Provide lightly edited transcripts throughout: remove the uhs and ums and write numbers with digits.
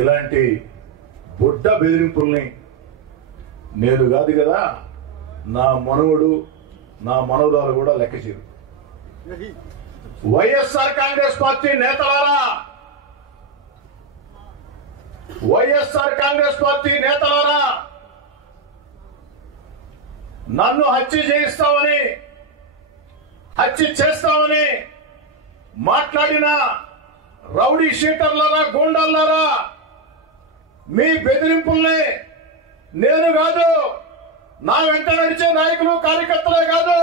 ఇలాంటి బుడ్డ బెదిరింపుల్ని నేను కాదు కదా, నా మనవడు నా మనవరాలు కూడా లెక్క చేయరు. వైఎస్ఆర్ కాంగ్రెస్ పార్టీ నేతలారా, వైఎస్ఆర్ కాంగ్రెస్ పార్టీ నేతలారా, నన్ను హత్య చేయిస్తామని, హత్య చేస్తామని మాట్లాడిన రౌడీ షీటర్లారా, గూండాలారా, మీ బెదిరింపుల్ని నేను కాదు, నా వెంట నడిచే నాయకులు కార్యకర్తలే కాదు,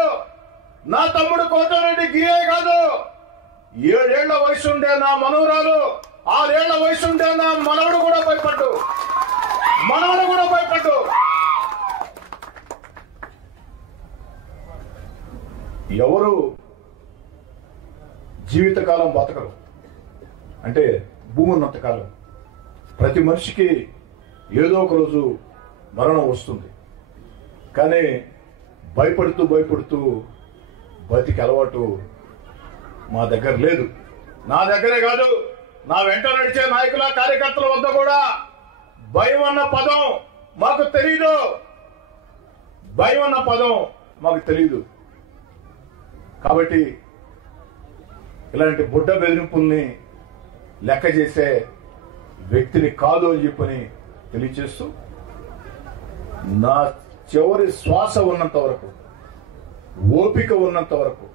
నా తమ్ముడు కోటరెడ్డి గిరే కాదు, 7 ఏళ్ల వయసు ఉండే నా మనవరాలు, 6 ఏళ్ల వయసు ఉండే నా మనవడు కూడా భయపడ్డు. ఎవరు జీవితకాలం బతకరు అంటే భూమి ఉన్నంతకాలం ప్రతి మనిషికి ఏదో ఒక రోజు మరణం వస్తుంది. కానీ భయపడుతూ బతికి అలవాటు మా దగ్గర లేదు. నా దగ్గరే కాదు, నా వెంట నడిచే నాయకుల కార్యకర్తల వద్ద కూడా భయం అన్న పదం మాకు తెలీదు. కాబట్టి ఇలాంటి బుడ్డ బెదిరింపుల్ని లెక్క చేసే వ్యక్తిని కాదు అని చెప్పని తెలియచేస్తూ, నా చివరి శ్వాస ఉన్నంత వరకు, ఓపిక ఉన్నంత వరకు,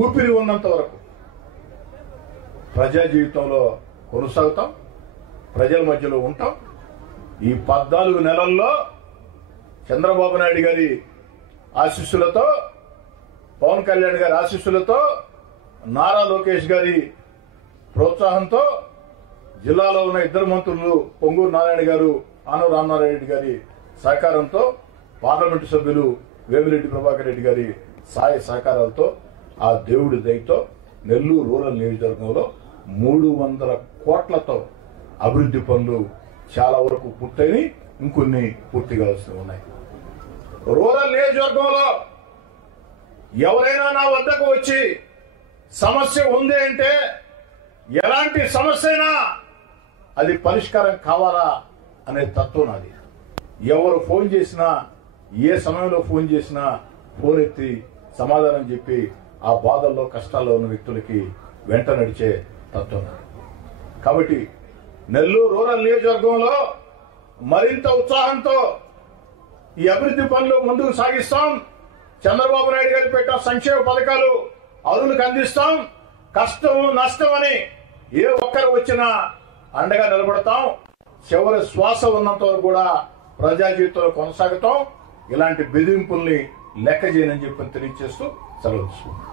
ఊపిరి ఉన్నంత వరకు ప్రజా జీవితంలో కొనసాగుతాం, ప్రజల మధ్యలో ఉంటాం. ఈ 14 నెలల్లో చంద్రబాబు నాయుడు గారి ఆశీస్సులతో, పవన్ కళ్యాణ్ గారి ఆశీస్సులతో, నారా లోకేష్ గారి ప్రోత్సాహంతో, జిల్లాలో ఉన్న 2 మంత్రులు పొంగూరు నారాయణ గారు, ఆనవ రామనారాయణ గారి సహకారంతో, పార్లమెంటు సభ్యులు వేమిరెడ్డి ప్రభాకర్ రెడ్డి గారి సహాయ సహకారాలతో, ఆ దేవుడి దయతో నెల్లూరు రూరల్ నియోజకవర్గంలో 300 కోట్లతో అభివృద్ధి పనులు చాలా వరకు పూర్తయి ఇంకొన్ని పూర్తిగా ఉన్నాయి. రూరల్ నియోజకవర్గంలో ఎవరైనా నా వద్దకు వచ్చి సమస్య ఉంది అంటే, ఎలాంటి సమస్య అయినా అది పరిష్కారం కావాలా అనే తత్వం నాది. ఎవరు ఫోన్ చేసినా, ఏ సమయంలో ఫోన్ చేసినా ఫోన్ ఎత్తి సమాధానం చెప్పి ఆ బాధల్లో కష్టాల్లో ఉన్న వ్యక్తులకి వెంట నడిచే తత్వం నాది. కాబట్టి నెల్లూరు రూరల్ నియోజకవర్గంలో మరింత ఉత్సాహంతో ఈ అభివృద్ధి పనులు ముందుకు సాగిస్తాం. చంద్రబాబు నాయుడు గారు పెట్టిన సంక్షేమ పథకాలు అరువులకు అందిస్తాం. కష్టం నష్టం అని ఏ ఒక్కరు వచ్చినా అండగా నిలబడతాం. చివరి శ్వాస ఉన్నంత వరకు కూడా ప్రజా జీవితంలో కొనసాగుతాం. ఇలాంటి బెదిరింపుల్ని లెక్క చేయనని చెప్పి తెలియజేస్తూ సెలవు తీసుకుంటాం.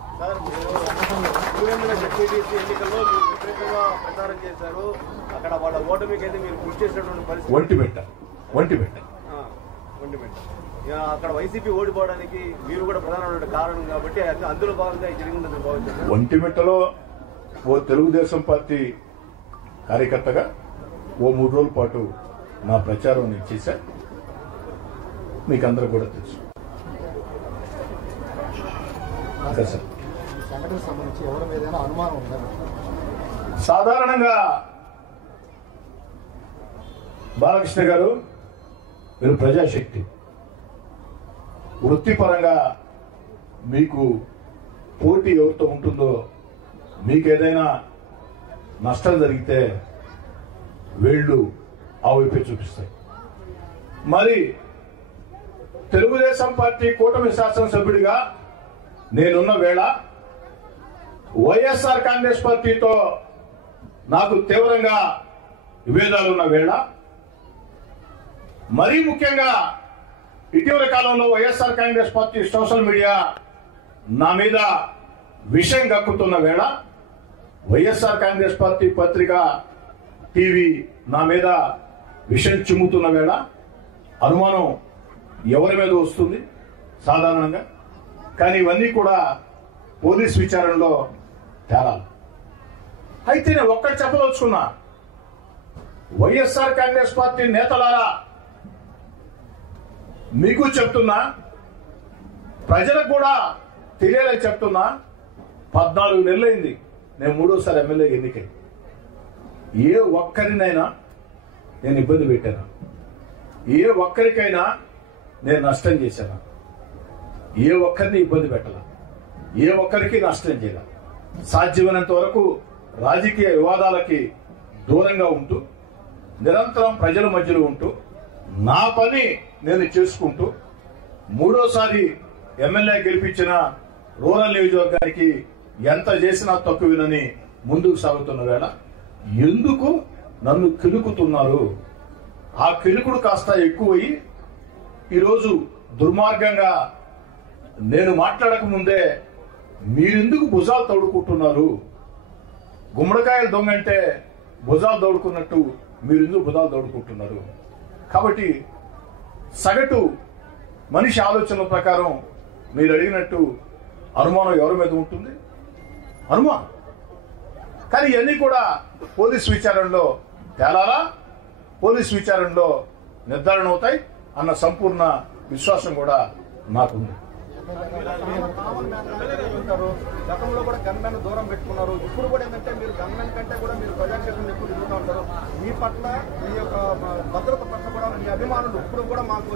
అక్కడ వాళ్ళ ఓటమికి అయితే మీరు కృషి చేసినటువంటి పరిస్థితి ఒంటి పెట్ట అక్కడ వైసీపీ ఓడిపోవడానికి మీరు కూడా ప్రధానమైన కారణం కాబట్టి అందులో భాగంగా జరిగిందని భావించారు. ఒంటిమిట్టలో ఓ తెలుగుదేశం పార్టీ కార్యకర్తగా ఓ 3 రోజుల పాటు నా ప్రచారం నేను చేశా. మీకు అందరూ కూడా తెలుసు. సాధారణంగా బాలకృష్ణ గారు, మీరు ప్రజాశక్తి, వృత్తిపరంగా మీకు పోటీ ఎవరితో ఉంటుందో, మీకు ఏదైనా నష్టం జరిగితే వేళ్లు ఆ వైపే చూపిస్తాయి. మరి తెలుగుదేశం పార్టీ కూటమి శాసనసభ్యుడిగా నేనున్న వేళ వైఎస్ఆర్ కాంగ్రెస్ పార్టీతో నాకు తీవ్రంగా విభేదాలున్న వేళ, మరీ ముఖ్యంగా ఇటీవల కాలంలో YSR Congress party social media నా మీద విషయం కక్కుతున్న వేళ, వైఎస్ఆర్ కాంగ్రెస్ పార్టీ పత్రిక టీవీ నా మీద విషయం చిమ్ముతున్న వేళ అనుమానం ఎవరి మీద వస్తుంది సాధారణంగా. కానీ ఇవన్నీ కూడా పోలీస్ విచారణలో తేలాలి. అయితే నేను ఒక్కటి చెప్పదలుచుకున్నా, వైఎస్ఆర్ కాంగ్రెస్ పార్టీ నేతలారా, మీకు చెప్తున్నా, ప్రజలకు కూడా తెలియాలని చెప్తున్నా, 14 నెలలైంది నేను 3వ సారి ఎమ్మెల్యే ఎన్నికై. ఏ ఒక్కరినైనా నేను ఇబ్బంది పెట్టానా? ఏ ఒక్కరికైనా నేను నష్టం చేశానా? ఏ ఒక్కరిని ఇబ్బంది పెట్టాల, ఏ ఒక్కరికి నష్టం చేయాల. సాధ్యమైనంత వరకు రాజకీయ వివాదాలకి దూరంగా ఉంటూ నిరంతరం ప్రజల మధ్యలో ఉంటూ నా పని నేను చేసుకుంటూ మూడోసారి ఎమ్మెల్యే గెలిపించిన రూరల్ నియోజకవర్గానికి ఎంత చేసినా తక్కువేనని ముందుకు సాగుతున్న వేళ ఎందుకు నన్ను కిలుకుతున్నారు? ఆ కిలుకుడు కాస్త ఎక్కువయ్యి ఈరోజు దుర్మార్గంగా నేను మాట్లాడక ముందే మీరెందుకు భుజాలు తోడుకుంటున్నారు? గుమ్మడికాయలు దొంగ అంటే భుజాలు తోడుకున్నట్టు మీరెందుకు భుజాలు తోడుకుంటున్నారు? కాబట్టి సగటు మనిషి ఆలోచనల ప్రకారం మీరు అడిగినట్టు అనుమానం ఎవరి మీద ఉంటుంది? అనుమానం. కానీ ఇవన్నీ కూడా పోలీస్ విచారణలో తేలాలా, పోలీస్ విచారణలో నిర్ధారణ అవుతాయి అన్న సంపూర్ణ విశ్వాసం కూడా నాకుంది. గతంలో కూడా గన్మెన్ దూరం పెట్టుకున్నారు. ఇప్పుడు కూడా ఏంటంటే మీరు గన్మెన్ కంటే కూడా మీరు ప్రజాక్షేత్రం ఎక్కువ తిరుగుతూ ఉంటారు. మీ పట్ల మీ యొక్క భద్రత పట్ల కూడా మీ అభిమానులు ఇప్పుడు కూడా మాకు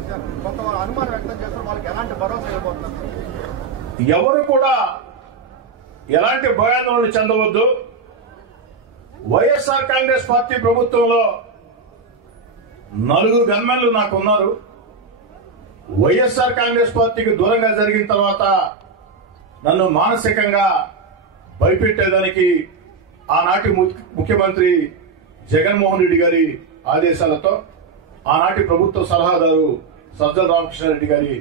కొంత అనుమానం వ్యక్తం చేస్తారు. వాళ్ళకి ఎలాంటి భరోసా ఇవ్వబోతున్నారు? ఎవరు కూడా ఎలాంటి భయాందోళన చెందవద్దు. వైఎస్ఆర్ కాంగ్రెస్ పార్టీ ప్రభుత్వంలో 4 గన్మెన్లు నాకున్నారు. వైఎస్ఆర్ కాంగ్రెస్ పార్టీకి దూరంగా జరిగిన తర్వాత నన్ను మానసికంగా భయపెట్టేదానికి ఆనాటి ముఖ్యమంత్రి జగన్మోహన్ రెడ్డి గారి ఆదేశాలతో ఆనాటి ప్రభుత్వ సలహాదారు సజ్జల రామకృష్ణారెడ్డి గారి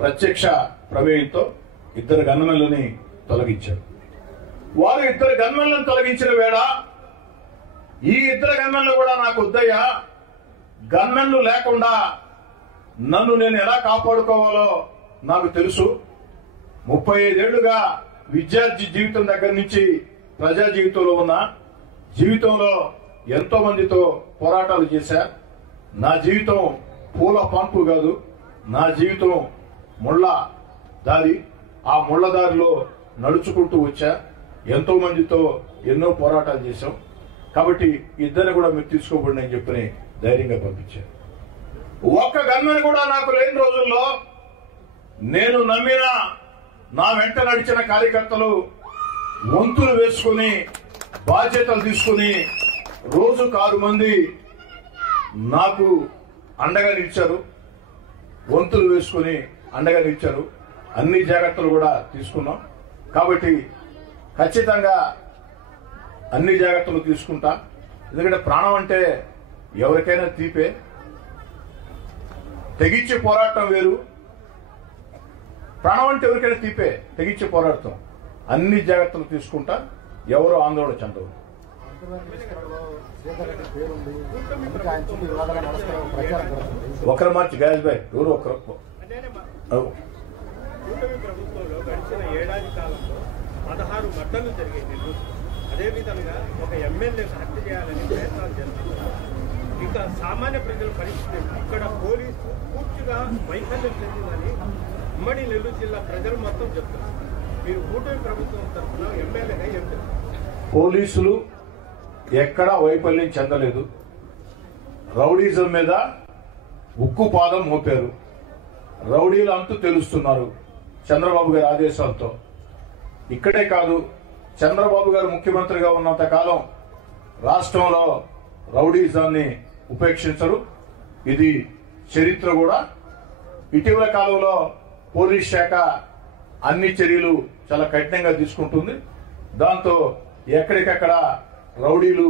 ప్రత్యక్ష ప్రమేయంతో 2 గన్మెన్లని తొలగించారు. వారు 2 గన్మెన్లను తొలగించిన వేళ ఈ 2 గన్మెన్లు కూడా నాకు వద్దయ్యా, గన్మెన్లు లేకుండా నన్ను నేను ఎలా కాపాడుకోవాలో నాకు తెలుసు. 35 ఏళ్లుగా విద్యార్థి జీవితం దగ్గర నుంచి ప్రజా జీవితంలో ఉన్న జీవితంలో ఎంతో మందితో పోరాటాలు చేశా. నా జీవితం పూల పంపు కాదు, నా జీవితం ముళ్ళ దారి. ఆ ముళ్ళ దారిలో నడుచుకుంటూ వచ్చా. ఎంతో మందితో ఎన్నో పోరాటాలు చేశాం. కాబట్టి 2 కూడా మీరు తీసుకోబడి అని చెప్పని ధైర్యంగా పంపించారు. ఒక్క గన్మెన్ కూడా నాకు లేని రోజుల్లో నేను నమ్మిన నా వెంట నడిచిన కార్యకర్తలు వంతులు వేసుకుని బాధ్యతలు తీసుకుని రోజుకు 6 మంది నాకు అండగా నిలిచారు. వంతులు వేసుకుని అండగా నిలిచారు. అన్ని జాగ్రత్తలు కూడా తీసుకున్నాం. కాబట్టి ఖచ్చితంగా అన్ని జాగ్రత్తలు తీసుకుంటా. ఎందుకంటే ప్రాణం అంటే ఎవరికైనా తీపే. తెగించి పోరాటం వేరు, ప్రాణం అంటే ఎవరికైనా తీపే. తెగించి పోరాడతాం. అన్ని జాగ్రత్తలు తీసుకుంటా. ఎవరు ఆందోళన చెందవు. ఒకరు మార్చి గాయస్ బాయ్ ఎవరు ఒకరు ప్రభుత్వంలో గడిచిన ఏడాది కాలంలో 16 మర్డర్లు జరిగాయి. అదేవిధంగా ఒక ఎమ్మెల్యేను హత్య చేయాలని ప్రయత్నాలు జరుగుతున్నారు. ఇంకా సామాన్య ప్రజల పరిస్థితి ఇక్కడ పోలీసు పూర్తిగా వైఫల్యం చెందిందని ఉమ్మడి నెల్లూరు జిల్లా ప్రజలు మొత్తం చెప్తున్నారు. మీరు కూటమి ప్రభుత్వం తరఫున ఎమ్మెల్యేగా ఏం చెప్తారు? పోలీసులు ఎక్కడా వైఫల్యం చెందలేదు. రౌడీజం మీద ఉక్కు పాదం మోపారు. రౌడీలు అంటూ తెలుస్తున్నారు చంద్రబాబు గారి ఆదేశాలతో. ఇక్కడే కాదు, చంద్రబాబు గారు ముఖ్యమంత్రిగా ఉన్నంత కాలం రాష్ట్రంలో రౌడీజాన్ని ఉపేక్షించరు. ఇది చరిత్ర కూడా. ఇటీవల కాలంలో పోలీస్ శాఖ అన్ని చర్యలు చాలా కఠినంగా తీసుకుంటుంది. దాంతో ఎక్కడికక్కడ రౌడీలు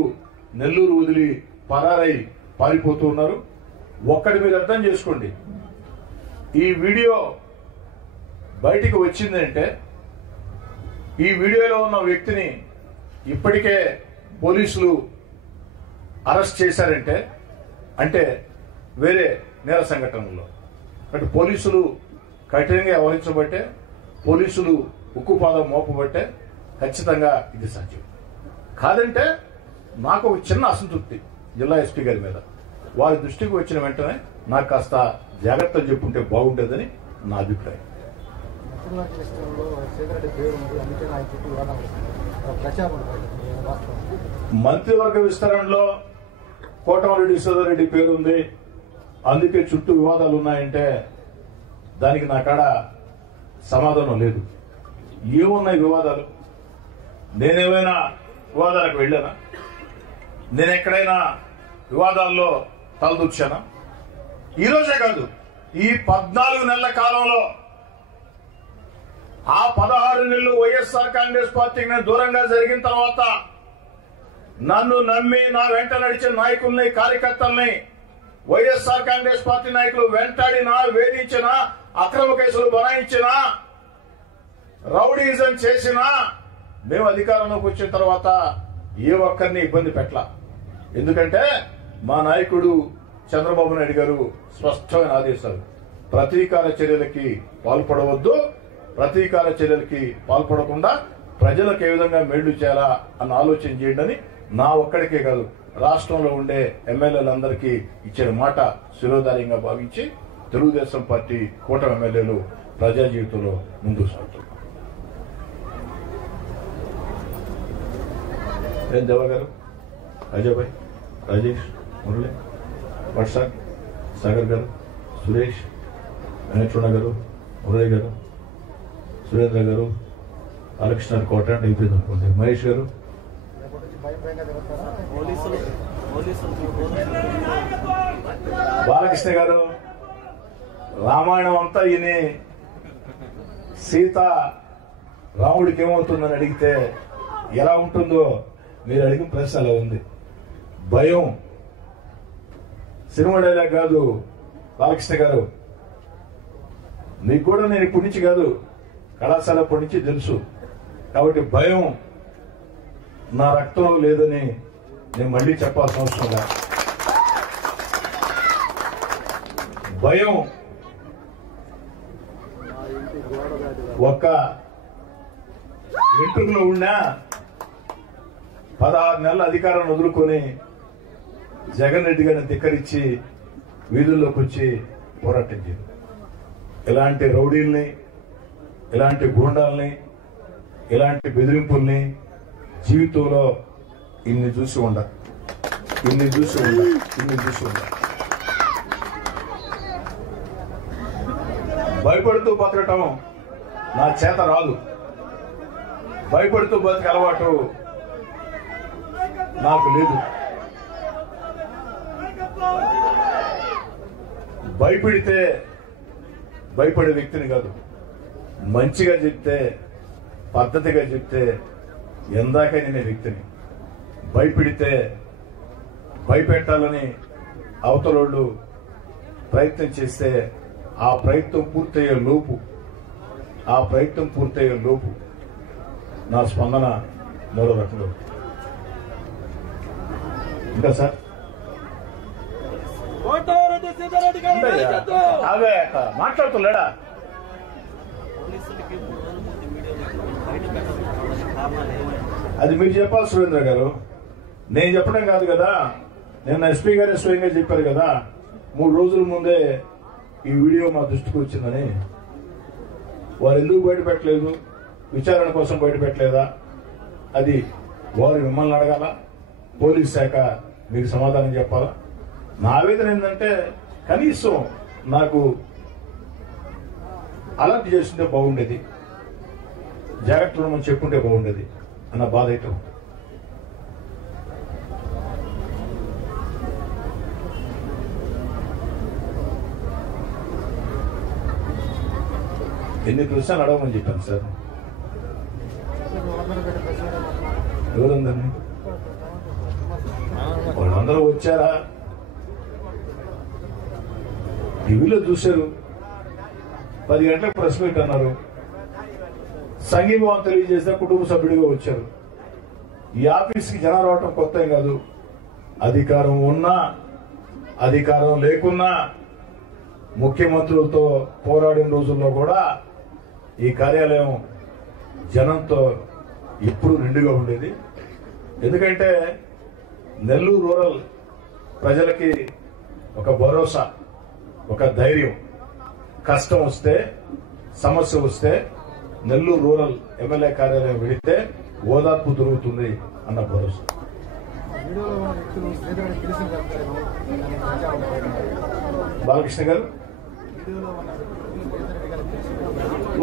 నెల్లూరు వదిలి పరారై పారిపోతూ ఉన్నారు. ఒక్కడి మీరు అర్థం చేసుకోండి, ఈ వీడియో బయటికి వచ్చిందంటే ఈ వీడియోలో ఉన్న వ్యక్తిని ఇప్పటికే పోలీసులు అరెస్ట్ చేశారంటే అంటే వేరే నేర సంఘటనలో అంటే పోలీసులు కఠినంగా వ్యవహరించబట్టే, పోలీసులు ఉక్కుపాదం మోపబట్టే ఖచ్చితంగా ఇది సాధ్యం. కాదంటే నాకు ఒక చిన్న అసంతృప్తి జిల్లా ఎస్పీ గారి మీద. వారి దృష్టికి వచ్చిన వెంటనే నాకు కాస్త జాగ్రత్తలు చెప్పుంటే బాగుండేదని నా అభిప్రాయం. మంత్రివర్గ విస్తరణలో కోటమిరెడ్డి సోదరెడ్డి పేరుంది, అందుకే చుట్టూ వివాదాలు ఉన్నాయంటే దానికి నా కాడ సమాధానం లేదు. ఏమున్నాయి వివాదాలు? నేనేమైనా వివాదాలకు వెళ్ళానా? నేను ఎక్కడైనా వివాదాల్లో తలదూర్చానా? ఈరోజే కాదు, ఈ 14 నెలల కాలంలో ఆ 16 నెలలు వైఎస్ఆర్ కాంగ్రెస్ పార్టీకి నేను దూరంగా జరిగిన తర్వాత నన్ను నమ్మి నా వెంట నడిచిన నాయకుల్ని, కార్యకర్తల్ని వైఎస్ఆర్ కాంగ్రెస్ పార్టీ నాయకులు వెంటాడినా, వేధించినా, అక్రమ కేసులు బనాయించినా, రౌడీజం చేసినా మేము అధికారంలోకి వచ్చిన తర్వాత ఏ ఒక్కరిని ఇబ్బంది పెట్టలా. ఎందుకంటే మా నాయకుడు చంద్రబాబు నాయుడు గారు స్పష్టమైన ఆదేశాలు, ప్రతీకార చర్యలకి పాల్పడవద్దు, ప్రతీకార చర్యలకి పాల్పడకుండా ప్రజలకు ఏ విధంగా మేళ్లు చేయాలా అన్న ఆలోచన చేయండి. నా ఒక్కడికే కాదు, రాష్ట్రంలో ఉండే ఎమ్మెల్యేలందరికీ ఇచ్చిన మాట శిరోధార్యంగా భావించి తెలుగుదేశం పార్టీ కూటమి ఎమ్మెల్యేలు ప్రజా జీవితంలో ముందుకు సాగుతున్నారు. ఏం దేవ గారు, అజయ్, రాజేష్, మురళి, వర్షాక్, సాగర్ గారు, సురేష్, వెంకటరమణ గారు, మురళి గారు, సురేంద్ర గారు, బాలకృష్ణ కోట అయిపోయింది అనుకోండి, మహేష్ గారు, బాలకృష్ణ గారు, రామాయణం అంతా ఈయన సీత రాముడికి ఏమవుతుందని అడిగితే ఎలా ఉంటుందో మీరు అడిగిన ప్రశ్న అలా ఉంది. భయం సినిమా డైలాగ్ కాదు బాలకృష్ణ గారు, మీకు కూడా నేను ఇప్పటి నుంచి కాదు, కళాశాల అప్పటి నుంచి తెలుసు. కాబట్టి భయం నా రక్తంలో లేదని నేను మళ్ళీ చెప్పాల్సిన అవసరం లేదు. భయం ఒక్క వెంట్రుకలో ఉన్నా 16 నెలల అధికారాన్ని వదులుకొని జగన్ రెడ్డి గారిని ధిక్కరించి వీధుల్లోకి వచ్చి పోరాటం చేయాలి. ఇలాంటి రౌడీల్ని, ఇలాంటి గూండాల్ని, ఇలాంటి బెదిరింపుల్ని జీవితంలో ఇన్ని చూసి ఉండ. భయపడుతూ బతకటం నా చేత రాదు. భయపడుతూ బతికే అలవాటు నాకు లేదు. భయపెడితే భయపడే వ్యక్తిని కాదు, మంచిగా చెప్తే, పద్ధతిగా చెప్తే ఎందాక నేనే వ్యక్తిని. భయపెడితే భయపెట్టాలని అవతలోళ్ళు ప్రయత్నం చేస్తే ఆ ప్రయత్నం పూర్తయ్యే లోపు నా స్పందన మరో రకంగా. ఇంకా సార్ అదే మాట్లాడుతున్నాడా? అది మీరు చెప్పాలి సురేంద్ర గారు, నేను చెప్పడం కాదు కదా. నిన్న ఎస్పీ గారు స్వయంగా చెప్పారు కదా, 3 రోజుల ముందే ఈ వీడియో మా దృష్టికి వచ్చిందని. వారు ఎందుకు బయటపెట్టలేదు? విచారణ కోసం బయటపెట్టలేదా? అది వారు మిమ్మల్ని అడగాల, పోలీస్ శాఖ మీకు సమాధానం చెప్పాలా. నా ఆవేదన ఏంటంటే కనీసం నాకు అలర్ట్ చేస్తుంటే బాగుండేది, జాగ్రత్తలు మనం చెప్పుంటే బాగుండేది అన్న బాధ అయితే. ఎన్ని ప్రశ్నలు అడగమని చెప్పాను సార్. ఎవరందరినీ? వాళ్ళందరూ వచ్చారా? టీవీలో చూశారు, 10 గంటలకు ప్రెస్ మీట్ అన్నారు, సంఘీభావం తెలియజేస్తే కుటుంబ సభ్యుడిగా వచ్చారు. ఈ ఆఫీస్కి జనాలు రావటం కొత్త ఏం కాదు. అధికారం ఉన్నా అధికారం లేకున్నా ముఖ్యమంత్రులతో పోరాడిన రోజుల్లో కూడా ఈ కార్యాలయం జనంతో ఎప్పుడు నిండుగా ఉండేది. ఎందుకంటే నెల్లూరు రూరల్ ప్రజలకి ఒక భరోసా, ఒక ధైర్యం. కష్టం వస్తే, సమస్య వస్తే నెల్లూరు రూరల్ ఎమ్మెల్యే కార్యాలయం వెళితే ఓదార్పు దొరుకుతుంది అన్న భరోసా. బాలకృష్ణ గారు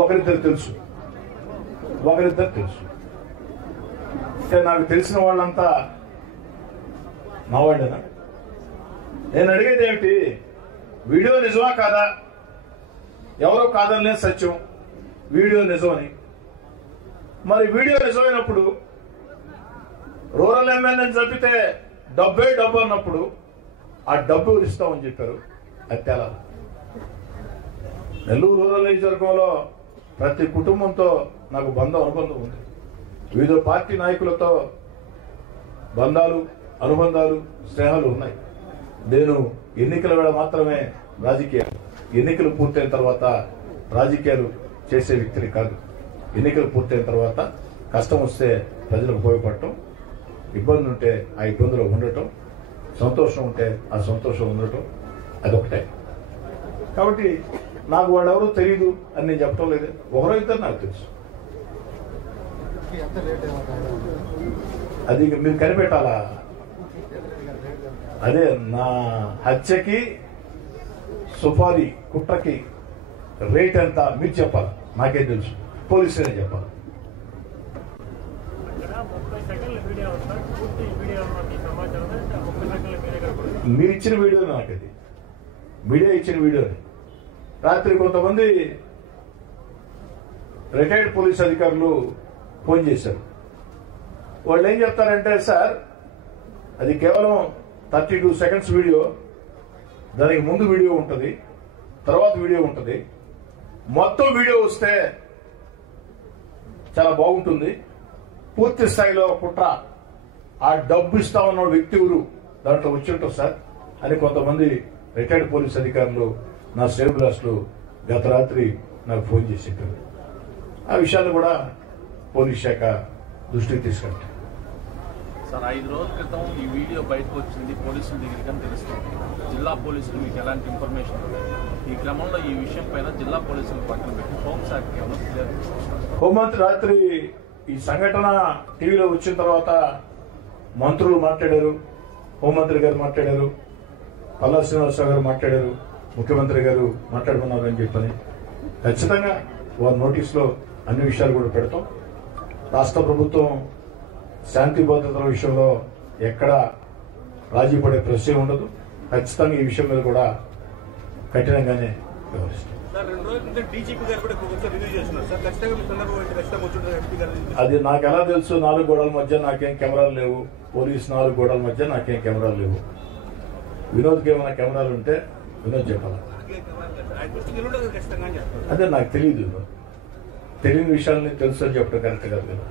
ఒకరిద్దరు తెలుసు అంటే నాకు తెలిసిన వాళ్ళంతా మా వాళ్ళేనా? నేను అడిగేది ఏమిటి, వీడియో నిజమా కాదా? ఎవరో కాదనే సత్యం, వీడియో నిజమని. మరి వీడియో నిజమైనప్పుడు రూరల్ ఎమ్మెల్యేని చంపితే డబ్బు అన్నప్పుడు ఆ డబ్బు ఇస్తామని చెప్పారు. అది తేలా. నెల్లూరు రూరల్ నియోజకవర్గంలో ప్రతి కుటుంబంతో నాకు అనుబంధం ఉంది. వివిధ పార్టీ నాయకులతో బంధాలు, అనుబంధాలు, స్నేహాలు ఉన్నాయి. నేను ఎన్నికల వేళ మాత్రమే రాజకీయాలు, ఎన్నికలు పూర్తయిన తర్వాత రాజకీయాలు చేసే వ్యక్తిని కాదు. ఎన్నికలు పూర్తయిన తర్వాత కష్టం వస్తే ప్రజలకు ఉపయోగపడటం, ఇబ్బంది ఉంటే ఆ ఇబ్బందులు ఉండటం, సంతోషం ఉంటే ఆ సంతోషం ఉండటం, అదొకటే. కాబట్టి నాకు వాళ్ళెవరూ తెలియదు అని నేను చెప్పడం లేదు. ఒకరో ఇద్దరు నాకు తెలుసు. అది మీరు కనిపెట్టాలా? అదే నా హత్యకి, సుపారీ కుట్రకి రేట్ ఎంత మీరు చెప్పాలి. నాకేం తెలుసు, పోలీసులే చెప్పాలి. మీరు ఇచ్చిన వీడియో నాకు, అది మీడియా ఇచ్చిన వీడియోని. రాత్రి కొంతమంది రిటైర్డ్ పోలీస్ అధికారులు ఫోన్ చేశారు. వాళ్ళు ఏం చెప్తారంటే, సార్ అది కేవలం 32 సెకండ్స్ వీడియో, దానికి ముందు వీడియో ఉంటుంది, తర్వాత వీడియో ఉంటుంది, మొత్తం వీడియో వస్తే చాలా బాగుంటుంది, పూర్తి స్థాయిలో కుట్ర, ఆ డబ్బు ఇస్తామన్న వ్యక్తి ఎవరు దాంట్లో వచ్చి ఉంటారు సార్ అని కొంతమంది రిటైర్డ్ పోలీస్ అధికారులు, నా శ్రేయోభిలాషులు గత రాత్రి నాకు ఫోన్ చేసి చెప్పారు. ఆ విషయాన్ని కూడా పోలీస్ శాఖ దృష్టికి తీసుకెళ్తారు. సార్ 5 రోజుల క్రితం ఈ వీడియో బయటకు వచ్చింది, పోలీసుల దగ్గరికి అని తెలుస్తుంది. జిల్లా పోలీసులు మీకు ఎలాంటి ఇన్ఫర్మేషన్ ఉంది? ఈ క్రమంలో ఈ విషయం పైన జిల్లా పోలీసులు పక్కన పెట్టి హోంశాఖకి ఏమన్నా క్లియర్? హోంమంత్రి రాత్రి ఈ సంఘటన టీవీలో వచ్చిన తర్వాత మంత్రులు మాట్లాడారు, హోంమంత్రి గారు మాట్లాడారు, పల్లా శ్రీనివాసరావు గారు మాట్లాడారు, ముఖ్యమంత్రి గారు మాట్లాడుతున్నారు అని చెప్పని ఖచ్చితంగా వారి నోటీసులో అన్ని విషయాలు కూడా పెడతాం. రాష్ట్ర ప్రభుత్వం శాంతి భద్రతల విషయంలో ఎక్కడ రాజీ పడే ప్రశ్నే ఉండదు. ఖచ్చితంగా ఈ విషయం మీద కూడా కఠినంగానే వ్యవహరిస్తాం. అది నాకు ఎలా తెలుసు? 4 గోడల మధ్య నాకేం కెమెరాలు లేవు, పోలీసు 4 గోడల మధ్య నాకేం కెమెరాలు లేవు. వినోద్కి ఏమైనా కెమెరాలు ఉంటే వినోద్ చెప్పాలి. అదే నాకు తెలియదు, తెలియని విషయాలని తెలుసు అని చెప్పడం కరెక్ట్ కాదు కదా.